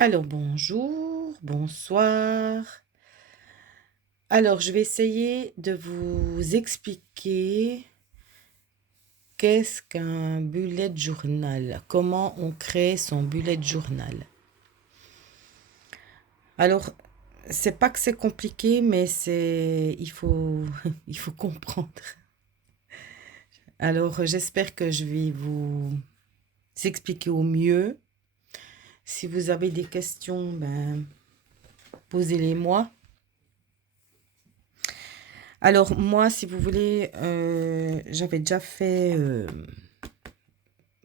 Alors bonjour, bonsoir. Alors je vais essayer de vous expliquer qu'est-ce qu'un bullet journal, comment on crée son bullet journal. Alors c'est pas que c'est compliqué, mais il faut il faut comprendre. Alors j'espère que je vais vous expliquer au mieux. Si vous avez des questions, ben posez-les moi. Alors moi, si vous voulez, j'avais déjà fait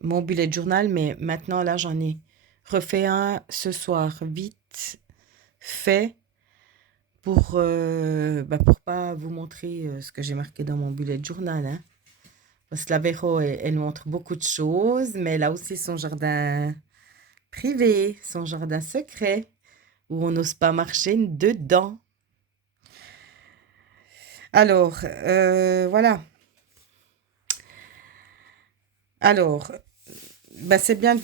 mon bullet journal, mais maintenant là, j'en ai refait un ce soir, vite fait, pour pas vous montrer ce que j'ai marqué dans mon bullet journal, hein. Parce que la Véro, elle montre beaucoup de choses, mais elle a aussi son jardin privé, son jardin secret, où on n'ose pas marcher dedans. Alors, voilà. Alors, bah, c'est bien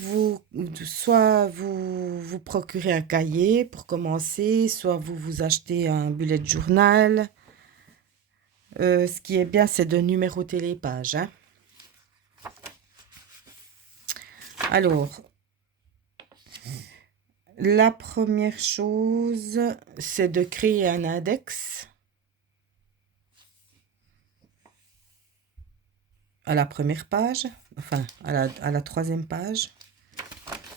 soit vous procurez un cahier pour commencer, soit vous achetez un bullet journal. Ce qui est bien, c'est de numéroter les pages, hein. Alors, la première chose, c'est de créer un index à la première page, enfin à la troisième page.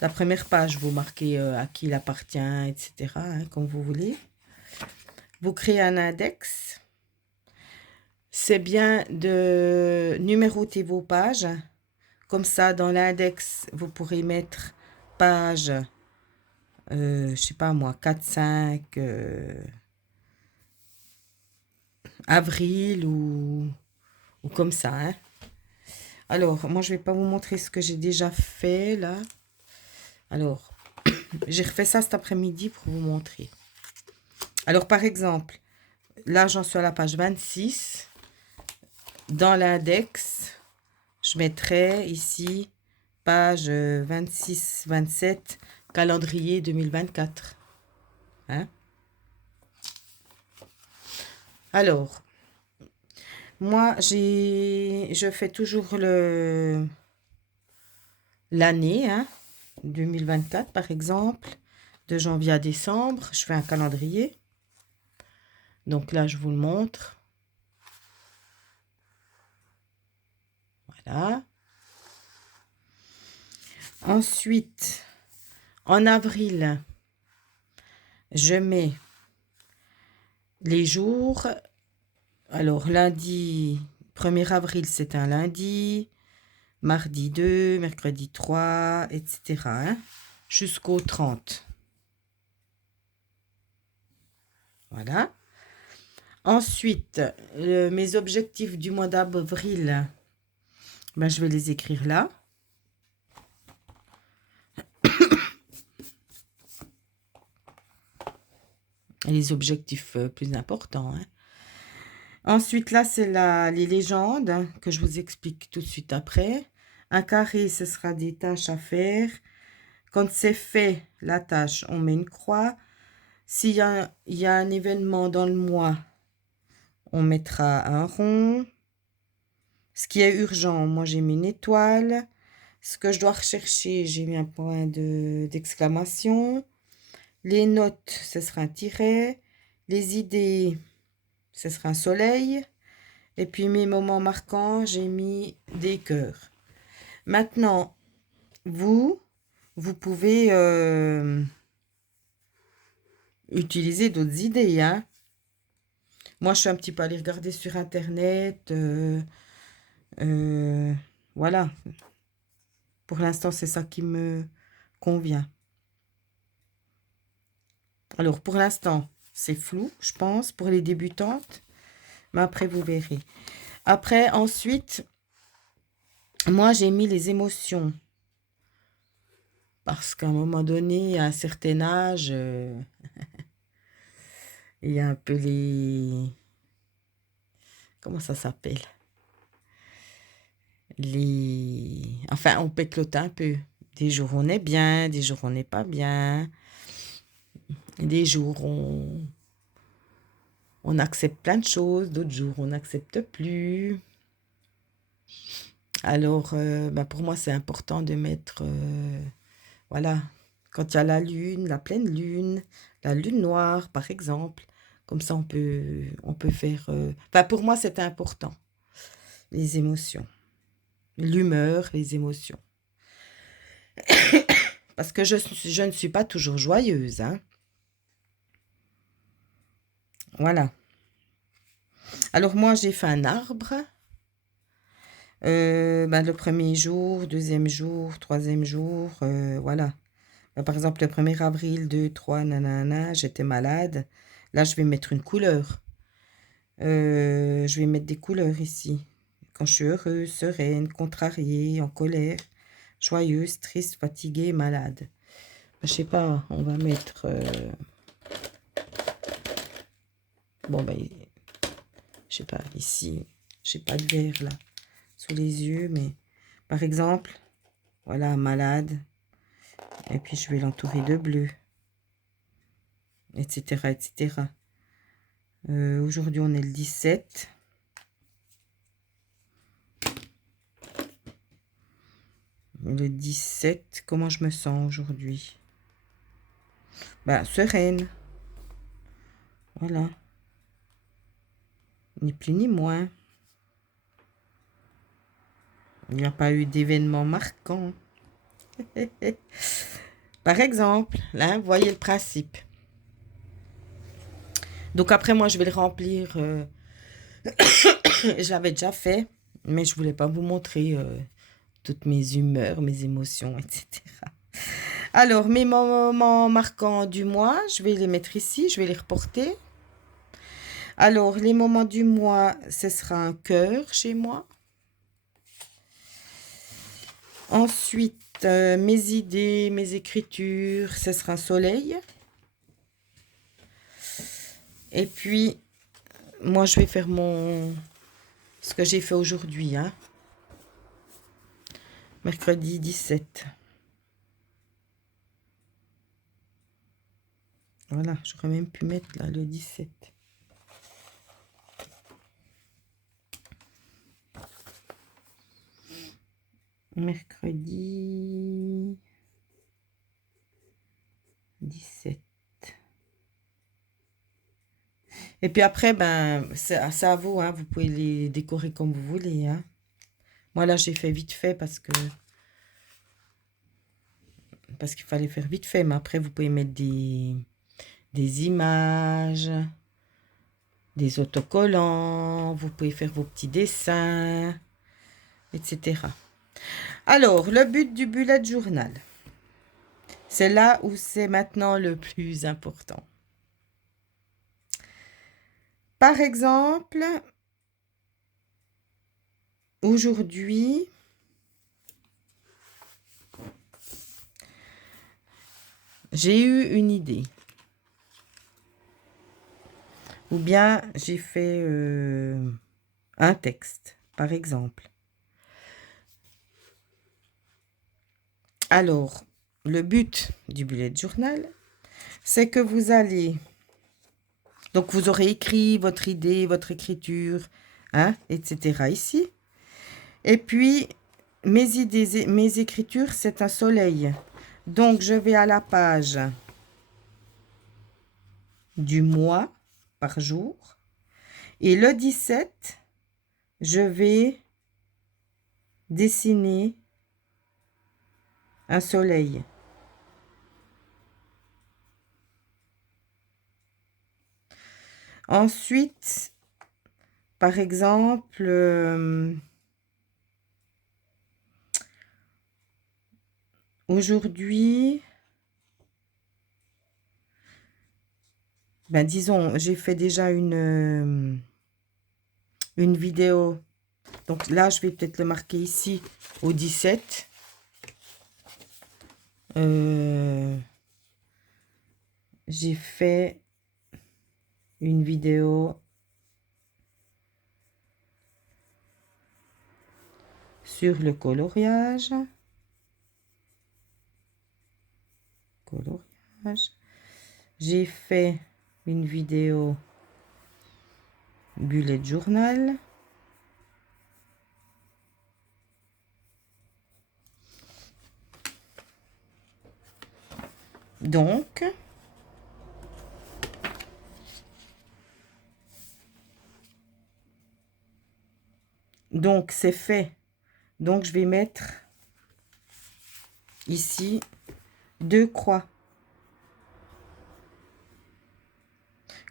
La première page, vous marquez à qui il appartient, etc., hein, comme vous voulez. Vous créez un index. C'est bien de numéroter vos pages. Comme ça, dans l'index, vous pourrez mettre page, je sais pas moi, 4, 5, avril ou comme ça, hein. Alors, moi, je vais pas vous montrer ce que j'ai déjà fait là. Alors, j'ai refait ça cet après-midi pour vous montrer. Alors, par exemple, là, j'en suis à la page 26. Dans l'index, je mettrai ici page 26-27, calendrier 2024. Hein? Alors, moi, je fais toujours l'année, hein, 2024 par exemple, de janvier à décembre. Je fais un calendrier. Donc là, je vous le montre. Voilà. Ensuite, en avril, je mets les jours. Alors, lundi, 1er avril, c'est un lundi. Mardi 2, mercredi 3, etc., hein, jusqu'au 30. Voilà. Ensuite, mes objectifs du mois d'avril, ben, je vais les écrire là. Et les objectifs plus importants, hein. Ensuite, là, c'est les légendes, hein, que je vous explique tout de suite après. Un carré, ce sera des tâches à faire. Quand c'est fait, la tâche, on met une croix. S'il y a un événement dans le mois, on mettra un rond. Ce qui est urgent, moi j'ai mis une étoile. Ce que je dois rechercher, j'ai mis un point d'exclamation. Les notes, ce sera un tiret. Les idées, ce sera un soleil. Et puis mes moments marquants, j'ai mis des cœurs. Maintenant, vous pouvez utiliser d'autres idées, hein. Moi, je suis un petit peu allée regarder sur Internet. Euh, voilà. Pour l'instant, c'est ça qui me convient. Alors, pour l'instant, c'est flou, je pense, pour les débutantes. Mais après, vous verrez. Après, ensuite, moi, j'ai mis les émotions. Parce qu'à un moment donné, à un certain âge, il y a un peu les... Comment ça s'appelle? Enfin, on péclote un peu. Des jours, on est bien, des jours, on n'est pas bien. Et des jours, on accepte plein de choses, d'autres jours, on n'accepte plus. Alors, pour moi, c'est important de mettre, voilà, quand il y a la lune, la pleine lune, la lune noire, par exemple. Comme ça, on peut faire... pour moi, c'est important, les émotions. L'humeur, les émotions. Parce que je ne suis pas toujours joyeuse, hein. Voilà. Alors, moi, j'ai fait un arbre. Le premier jour, deuxième jour, troisième jour, voilà. Par exemple, le 1er avril, 2, 3, nanana, j'étais malade. Là, je vais mettre une couleur. Je vais mettre des couleurs ici. Quand je suis heureuse, sereine, contrariée, en colère, joyeuse, triste, fatiguée, malade. Je sais pas, on va mettre... je sais pas, ici, j'ai pas de verre là, sous les yeux, mais par exemple, voilà, malade. Et puis, je vais l'entourer de bleu, etc., etc. Aujourd'hui, on est le 17. Le 17, comment je me sens aujourd'hui? Sereine. Voilà. Ni plus ni moins. Il n'y a pas eu d'événement marquant. Par exemple, là, vous voyez le principe. Donc après, moi, je vais le remplir. Je l'avais déjà fait, mais je voulais pas vous montrer toutes mes humeurs, mes émotions, etc. Alors, mes moments marquants du mois, je vais les mettre ici, je vais les reporter. Alors, les moments du mois, ce sera un cœur chez moi. Ensuite, mes idées, mes écritures, ce sera un soleil. Et puis, moi, je vais faire ce que j'ai fait aujourd'hui, hein. Mercredi 17. Voilà, j'aurais même pu mettre là le 17. Mercredi 17. Et puis après, c'est à vous, hein, vous pouvez les décorer comme vous voulez, hein. Moi, là, j'ai fait vite fait parce qu'il fallait faire vite fait. Mais après, vous pouvez mettre des images, des autocollants, vous pouvez faire vos petits dessins, etc. Alors, le but du bullet journal, c'est là où c'est maintenant le plus important. Par exemple, aujourd'hui, j'ai eu une idée. Ou bien j'ai fait un texte, par exemple. Alors, le but du bullet journal, c'est que vous allez... Donc, vous aurez écrit votre idée, votre écriture, hein, etc. ici. Et puis, mes idées, mes écritures, c'est un soleil. Donc, je vais à la page du mois par jour. Et le 17, je vais dessiner un soleil. Ensuite, par exemple, aujourd'hui, disons, j'ai fait déjà une vidéo. Donc là, je vais peut-être le marquer ici au 17. J'ai fait une vidéo sur le coloriage. J'ai fait une vidéo bullet journal. Donc c'est fait. Donc je vais mettre ici 2 croix.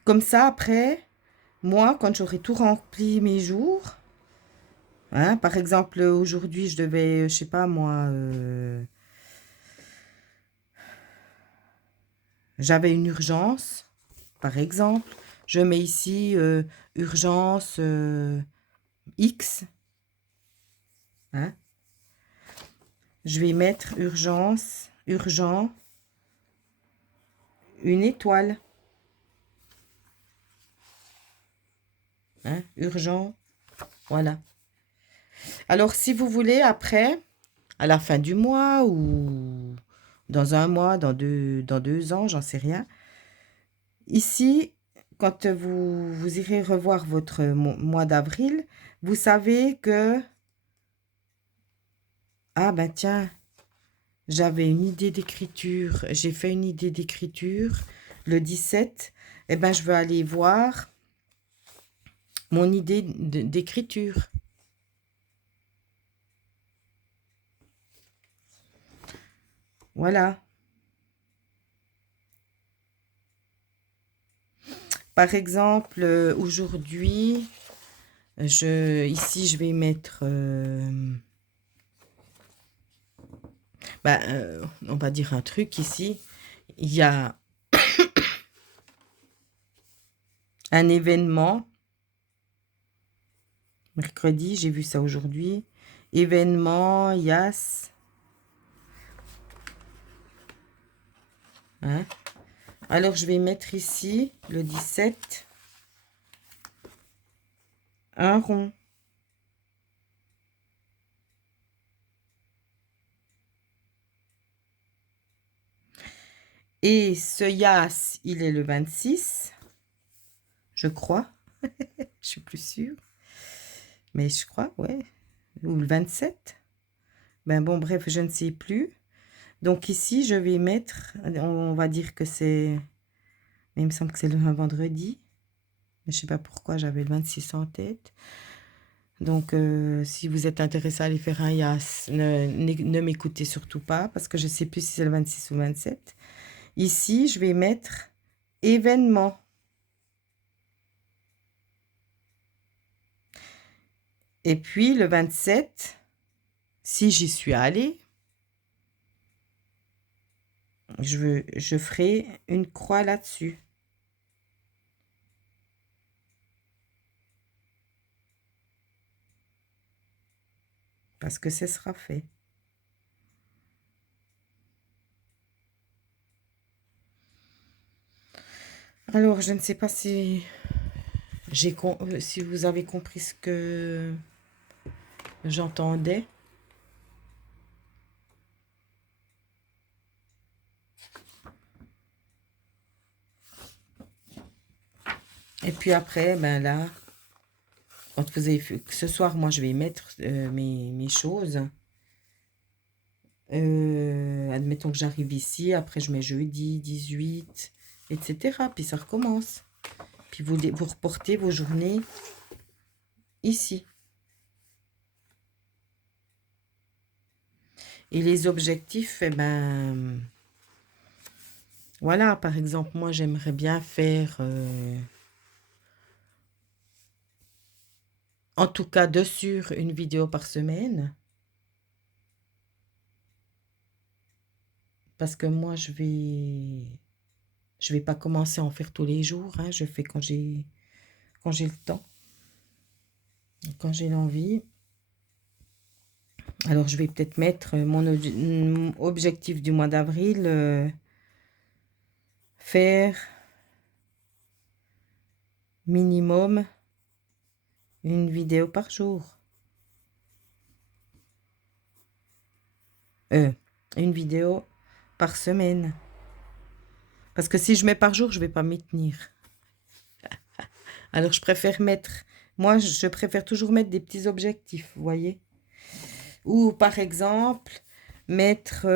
Comme ça, après, moi, quand j'aurai tout rempli mes jours, hein, par exemple, aujourd'hui, je devais, je sais pas moi, j'avais une urgence, par exemple. Je mets ici urgence X. Hein. Je vais mettre urgence, urgent, une étoile. Hein, urgent, voilà. Alors, si vous voulez, après, à la fin du mois ou dans un mois, dans 2 ans, j'en sais rien. Ici, quand vous irez revoir votre mois d'avril, vous savez que... Ah ben tiens, j'avais une idée d'écriture. J'ai fait une idée d'écriture le 17. Eh ben, je veux aller voir mon idée d'écriture. Voilà. Par exemple, aujourd'hui, ici, je vais mettre... on va dire un truc ici. Il y a un événement. Mercredi, j'ai vu ça aujourd'hui. Événement, Yas. Hein? Alors, je vais mettre ici, le 17, un rond. Et ce Yas, il est le 26, je crois. Je suis plus sûre. Mais je crois, ouais. Ou le 27. Ben bon, bref, je ne sais plus. Donc ici, je vais mettre, on va dire que c'est... Il me semble que c'est le vendredi. Mais je ne sais pas pourquoi j'avais le 26 en tête. Donc, si vous êtes intéressé à aller faire un YAS, ne m'écoutez surtout pas parce que je ne sais plus si c'est le 26 ou 27. Ici, je vais mettre événement. Et puis, le 27, si j'y suis allée, je ferai une croix là-dessus. Parce que ce sera fait. Alors, je ne sais pas si si vous avez compris ce que j'entendais. Et puis après, ben là, quand vous avez fait, ce soir, moi, je vais mettre mes choses. Admettons que j'arrive ici, après je mets jeudi, 18, etc. Puis ça recommence. Puis vous reportez vos journées ici. Et les objectifs, eh ben, voilà, par exemple, moi, j'aimerais bien faire, en tout cas, une vidéo par semaine. Parce que moi, je vais pas commencer à en faire tous les jours. Hein, je fais quand j'ai le temps, quand j'ai l'envie. Alors, je vais peut-être mettre mon objectif du mois d'avril, faire minimum une vidéo par jour. Une vidéo par semaine. Parce que si je mets par jour, je vais pas m'y tenir. Alors, je préfère mettre... Moi, je préfère toujours mettre des petits objectifs, vous voyez. Ou, par exemple, mettre...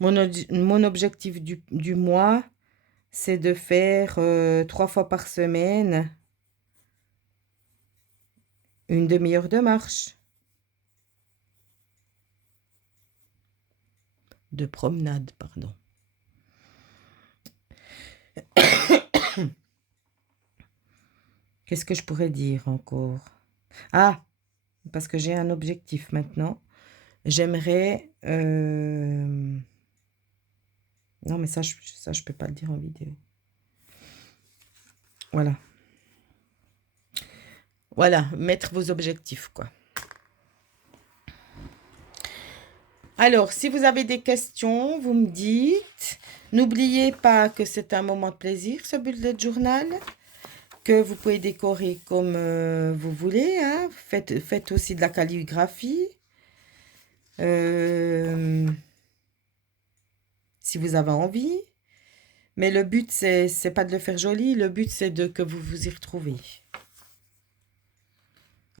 mon objectif du mois, c'est de faire 3 fois par semaine une demi-heure de marche. De promenade, pardon. Qu'est-ce que je pourrais dire encore? Ah, parce que j'ai un objectif maintenant. J'aimerais... Non, mais ça, je peux pas le dire en vidéo. Voilà. Voilà, mettre vos objectifs, quoi. Alors, si vous avez des questions, vous me dites. N'oubliez pas que c'est un moment de plaisir, ce bullet journal, que vous pouvez décorer comme vous voulez. Hein. Faites aussi de la calligraphie. Si vous avez envie. Mais le but, c'est pas de le faire joli. Le but, c'est que vous vous y retrouvez.